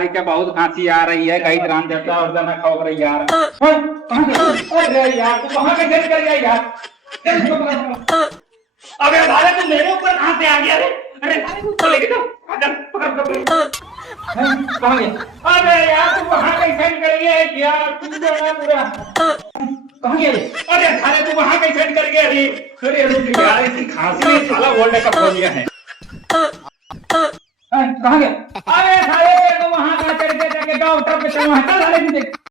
यार क्या बहुत खांसी आ रही है, कहीं राम जैसा और दाना खौग रही यार। कहाँ गया? अरे यार तू कहाँ कैसे कर गया यार? अबे साले तू मेरे ऊपर कहाँ से आ गया रे? अरे साले तू चले गया, अगर पकड़ पकड़। कहाँ गया? अबे यार तू वहाँ कैसे कर गया यार? तू बड़ा बुरा। कहाँ गया रे? अरे साले तू वहाँ कैसे कर गया रे? अरे रुक यार, इसकी खांसी में साला वर्ल्ड कप हो गया है। कहाँ गया? अरे साले तो वहाँ का चढ़ के जाके डॉक्टर पे चलो, हटा साले तुझे।